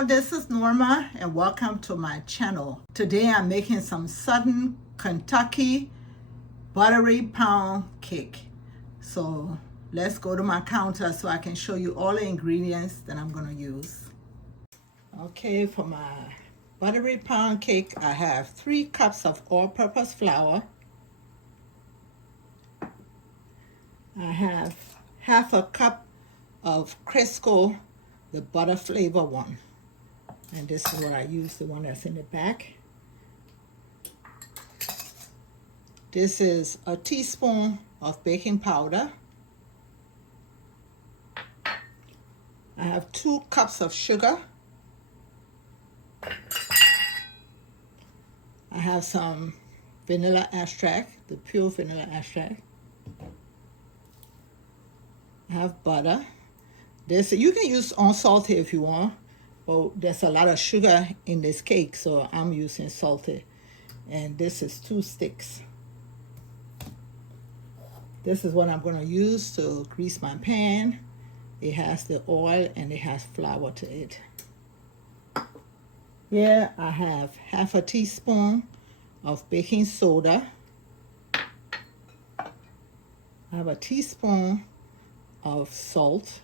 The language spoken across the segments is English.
Hello, this is Norma and welcome to my channel. Today I'm making some Southern Kentucky buttery pound cake. So let's go to my counter so I can show you all the ingredients that I'm going to use. Okay, for my buttery pound cake, I have 3 cups of all-purpose flour. I have half a cup of Crisco, the butter flavor one. And this is what I use, the one that's in the back. This is a teaspoon of baking powder. I have 2 cups of sugar. I have some vanilla extract, the pure vanilla extract. I have butter. You can use unsalted if you want, but there's a lot of sugar in this cake, so I'm using salted. And this is 2 sticks. This is what I'm going to use to grease my pan. It has the oil and it has flour to it. Here I have half a teaspoon of baking soda. I have a teaspoon of salt.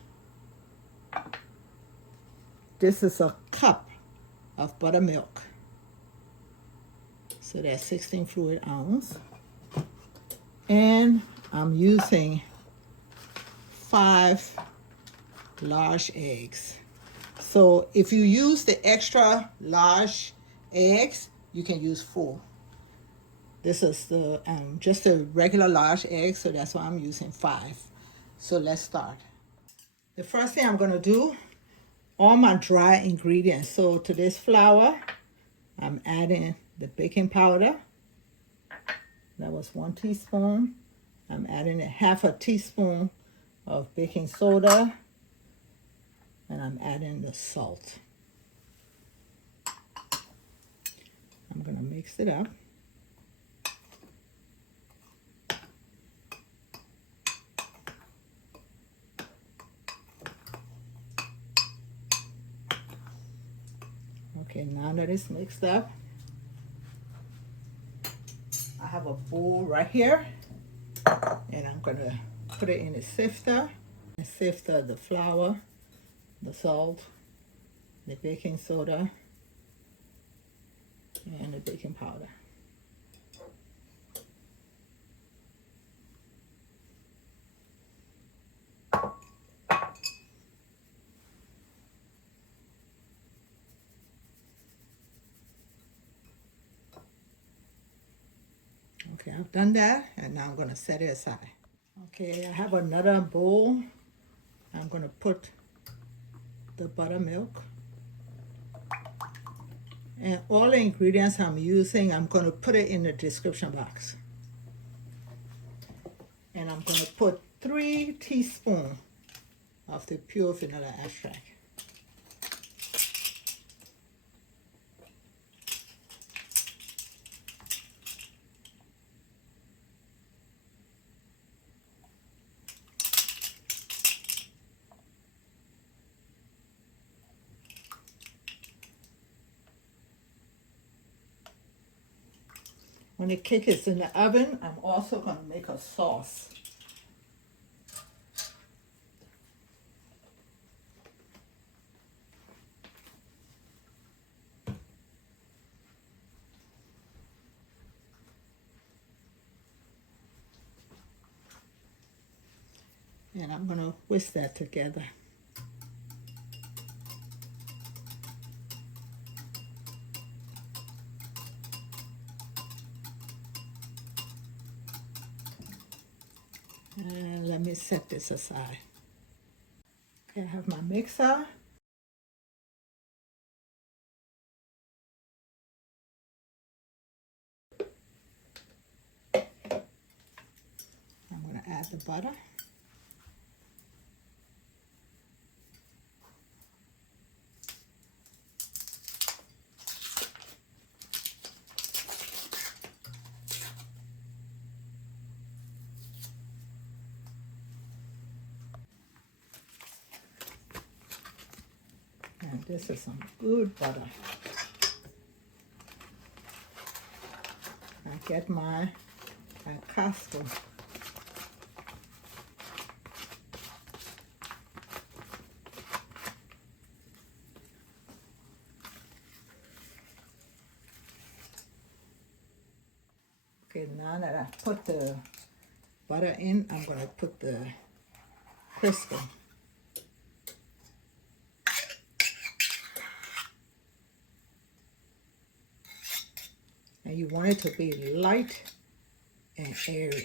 This is a cup of buttermilk. So that's 16 fluid ounce. And I'm using 5 large eggs. So if you use the extra large eggs, you can use 4. This is the just a regular large egg, so that's why I'm using 5. So let's start. The first thing I'm going to do, all my dry ingredients. So to this flour, I'm adding the baking powder. That was 1 teaspoon. I'm adding half a teaspoon of baking soda. And I'm adding the salt. I'm going to mix it up. Okay, now that it's mixed up, I have a bowl right here, and I'm going to put it in a sifter. A sifter the flour, the salt, the baking soda, and the baking powder. Okay, I've done that, and now I'm going to set it aside. Okay, I have another bowl. I'm going to put the buttermilk. And all the ingredients I'm using, I'm going to put it in the description box. And I'm going to put 3 teaspoons of the pure vanilla extract. When the cake is in the oven, I'm also going to make a sauce. And I'm going to whisk that together. And let me set this aside. Okay, I have my mixer. I'm going to add the butter. And this is some good butter. I get mine at Costco. Okay, now that I put the butter in, I'm going to put the crisco. And you want it to be light and airy.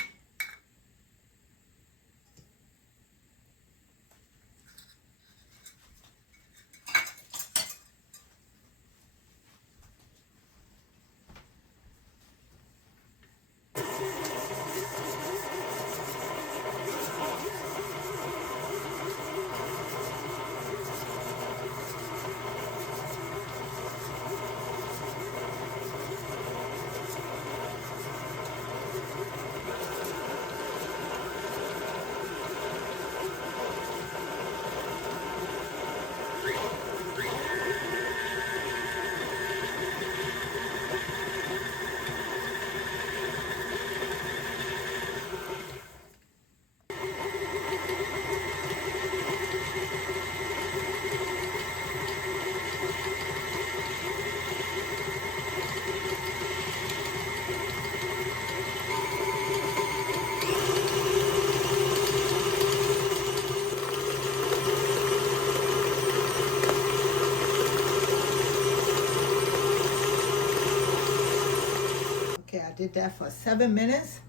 Okay, I did that for 7 minutes,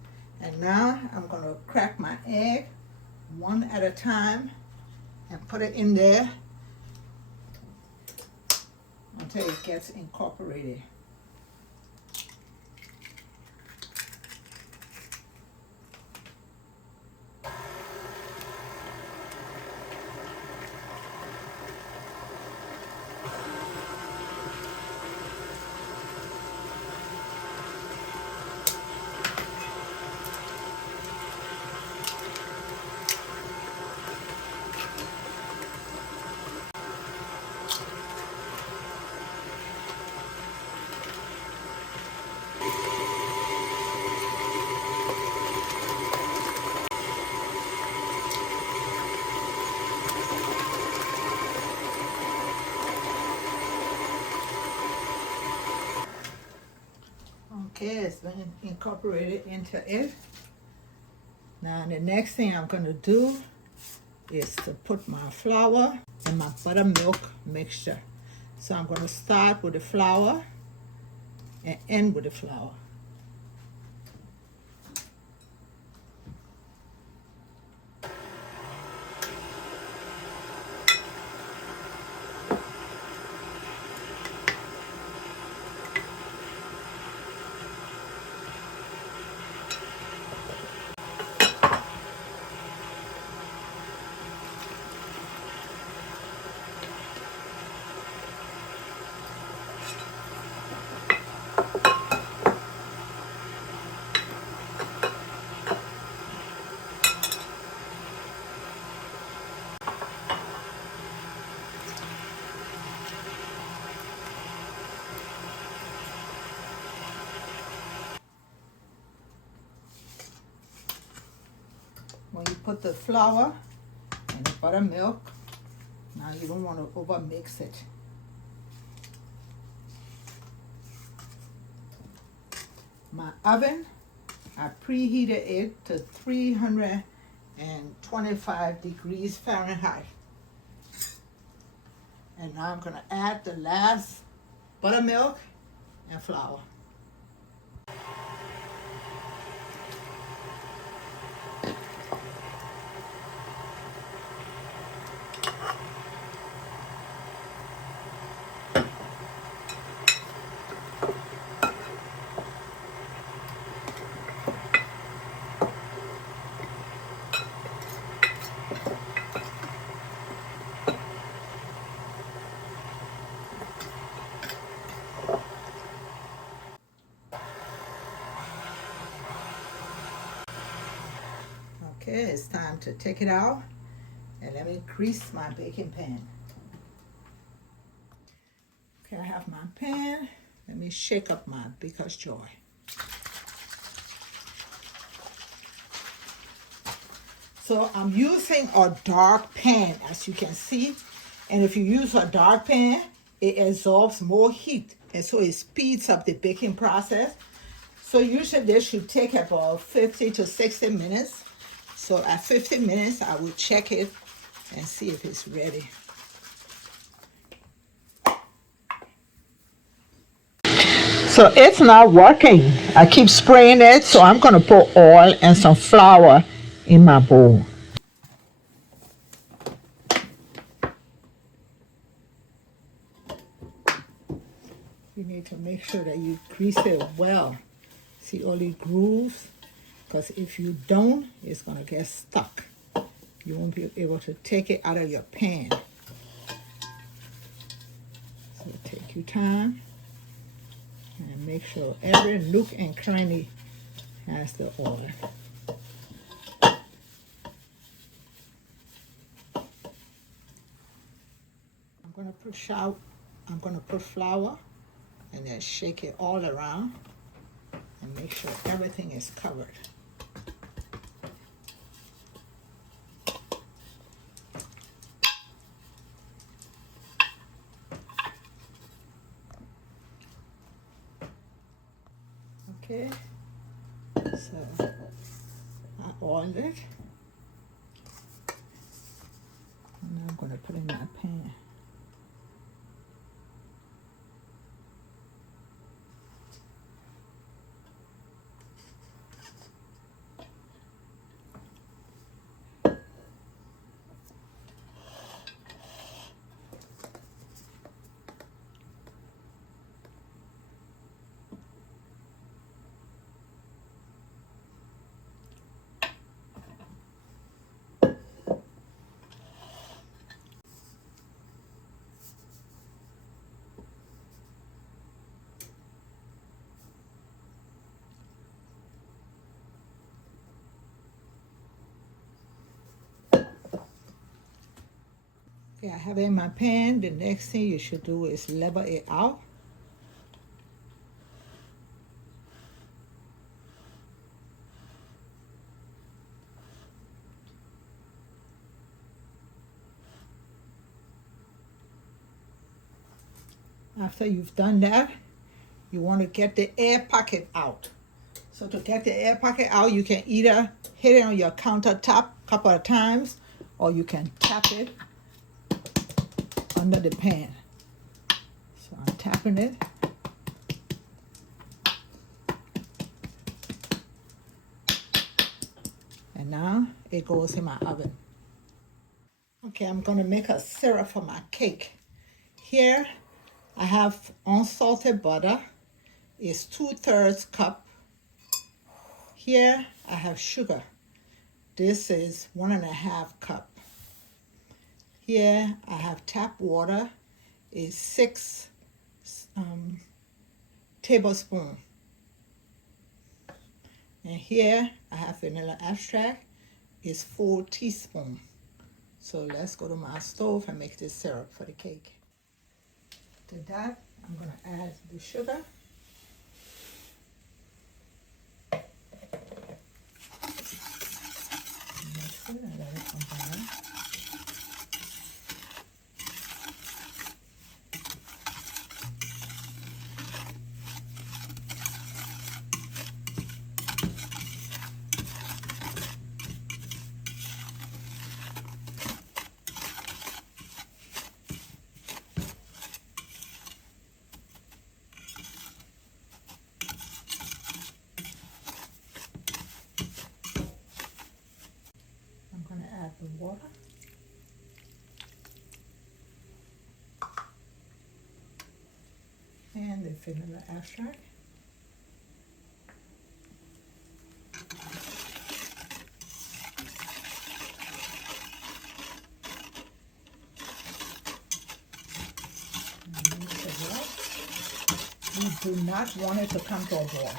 and now I'm going to crack my egg one at a time and put it in there until it gets incorporated. Okay, it's been incorporated into it. Now the next thing I'm going to do is to put my flour and my buttermilk mixture. So I'm going to start with the flour and end with the flour. When you put the flour and the buttermilk, now you don't want to over mix it. My oven, I preheated it to 325 degrees Fahrenheit. And now I'm going to add the last buttermilk and flour. Okay, it's time to take it out, and let me grease my baking pan. Okay, I have my pan. Let me shake up my baker's jar. So I'm using a dark pan, as you can see. And if you use a dark pan, it absorbs more heat. And so it speeds up the baking process. So usually this should take about 50 to 60 minutes. So at 50 minutes, I will check it and see if it's ready. So it's not working. I keep spraying it, so I'm going to put oil and some flour in my bowl. You need to make sure that you grease it well. See all the grooves? Because if you don't, it's going to get stuck. You won't be able to take it out of your pan. So take your time and make sure every nook and cranny has the oil. I'm going to put flour and then shake it all around and make sure everything is covered. Okay, so I oiled it, and now I'm going to put it in my pan. Okay, I have it in my pan. The next thing you should do is level it out. After you've done that, you want to get the air pocket out. So to get the air pocket out, you can either hit it on your countertop a couple of times, or you can tap it under the pan. So I'm tapping it. And now it goes in my oven. Okay, I'm going to make a syrup for my cake. Here I have unsalted butter. It's 2/3 cup. Here I have sugar. This is 1.5 cup. Here I have tap water. Is 6 tablespoons. And here I have vanilla extract. Is 4 teaspoons. So let's go to my stove and make this syrup for the cake. To that, I'm going to add the sugar. Mix it and let it combine. Add the water. And the vanilla extract. Mix it well. We do not want it to come to a boil.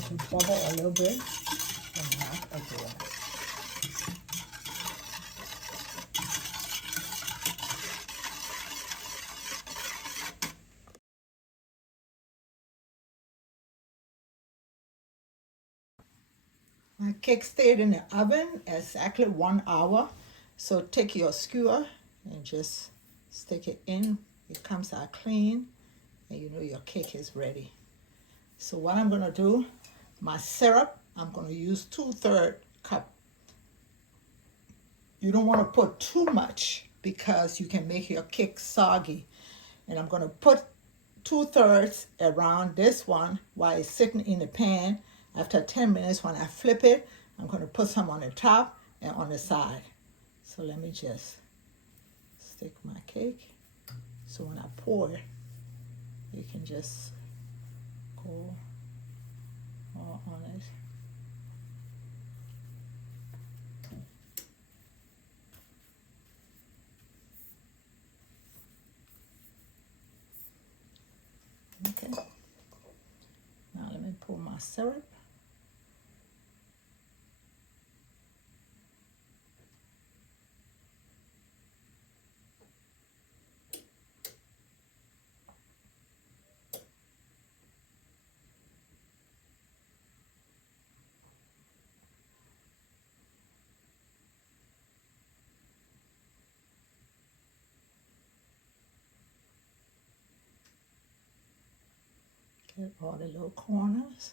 To bubble a little bit and not a boil. cake stayed in the oven exactly 1 hour. So take your skewer and just stick it in. It comes out clean, and you know your cake is ready. So what I'm going to do, my syrup, I'm going to use 2/3 cup. You don't want to put too much because you can make your cake soggy. And I'm going to put 2/3 around this one while it's sitting in the pan. After 10 minutes, when I flip it, I'm going to put some on the top and on the side. So let me just stick my cake. So when I pour, you can just go all on it. Okay. Now let me pour my syrup. Get all the little corners.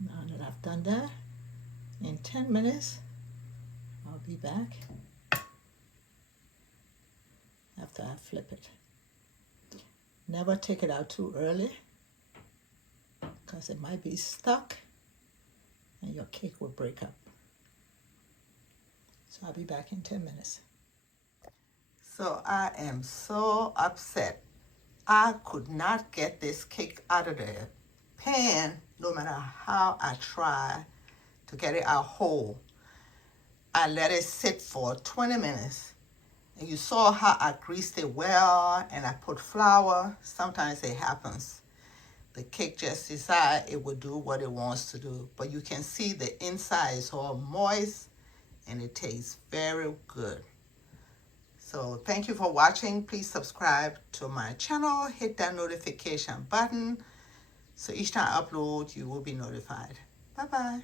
Now that I've done that, in 10 minutes, I'll be back after I flip it. Never take it out too early because it might be stuck and your cake will break up. So I'll be back in 10 minutes. So I am so upset. I could not get this cake out of the pan no matter how I try to get it out whole. I let it sit for 20 minutes. And you saw how I greased it well and I put flour. Sometimes it happens. The cake just decides it will do what it wants to do. But you can see the inside is all moist and it tastes very good. So thank you for watching. Please subscribe to my channel. Hit that notification button so each time I upload, you will be notified. Bye-bye.